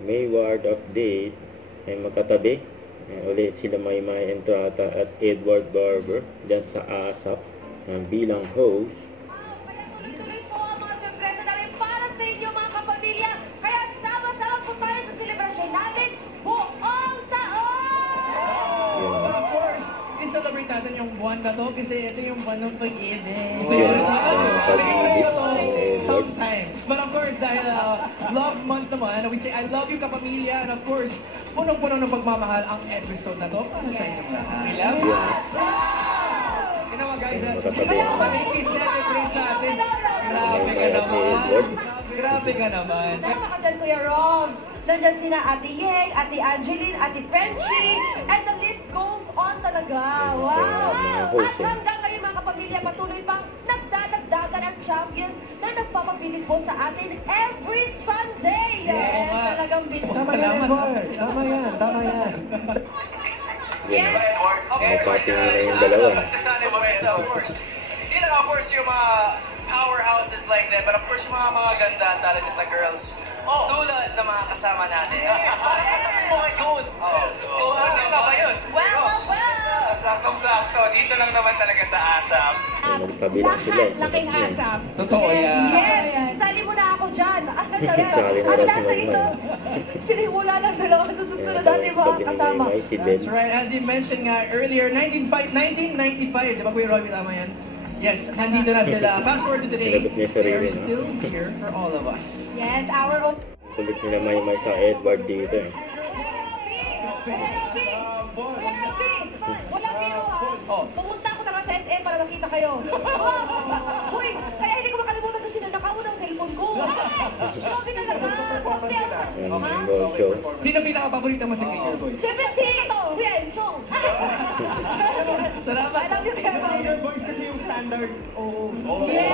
Mayward update ay magkatabi. Ulit sila Maymay Entrata at Edward Barber dyan sa ASAP bilang host. Tuloy-tuloy po ang mga sorpresa namin para sa inyo mga kapamilya. Kaya sama-sama po tayo sa selebrasyon natin buong taon! Of course, i-celebrate natin yung buwan na to kasi ito yung buwan ng pag-ibig. Sometimes. But of course, dahil love month naman, we say I love you kapamilya, and of course, punong-puno ng pagmamahal ang episode na to para sa inyong lahat. We love you. You know what guys, celebrate sa atin. Grabe ka naman. Grabe ka naman. Tama ka dyan, Kuya Roms. Nandyan sina Ate Yeng, Ate Angeline, Ate Frenchie, and the list goes on talaga. Wow! At hanggang ngayon mga kapamilya, patuloy pang nagdadagdagan ang champions na nagpapabilib po sa atin every Sunday. Yes, talagang big. Tama yan, Edward. Tama yan, tama yan. Yes. May-party na yung dalawa. Of course. Hindi lang of course yung mga powerhouses like that, but of course yung mga ganda, talented na girls. Tulad ng mga kasama natin. Okay, good. Sino ba yun? Well. Saktong-sakto. Dito lang naman talaga sa ASAP. Magkabilang sila. Laking asap. Totoo yan. Yes. Sali mo na ako dyan. At Sali na nasa rin si ito, Maymay. sinimula ng dalawa sa susunod natin mga kasama. That's right. As you mentioned nga earlier, 1995, di ba Kuya Robbie, tama yan? Yes, nandito na sila. Fast forward to today, Sinagot niya they are sarili, no? still here for all of us. Yes, our own. Kulit nila Maymay sa Edward dito eh. Walang biro ha. Oh. Pumunta ako na sa SM para makita kayo. Uy, kaya hindi ko makalimutan kasi nanakaw ng cellphone ko. Grabe talaga. Yung ball show. Sino pinaka-paborito mo sa Ginger Boys? Siyempre si Kuya Enchong. Salamat. Alam niyo kaya ba? Ginger Boys kasi yung standard. Yes.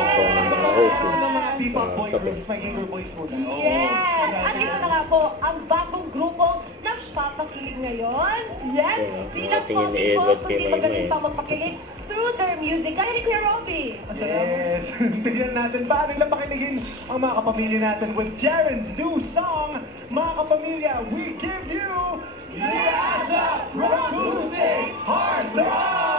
Mga host. Yung mga P-pop boy groups, may Ginger Boys muna. Yes. At ito na nga po, ang bagong grupo nagpapakilig ngayon. Yes. Bilang Tingin ni po, Edward kay kundi magaling Maymay. pa magpakilig through their music. Kaya ni Kuya Robbie. Yes. Tignan natin paano nila pakiligin ang mga kapamilya natin with Jaren's new song. Mga kapamilya, we give you the ASAP Rock Music Hard Rock!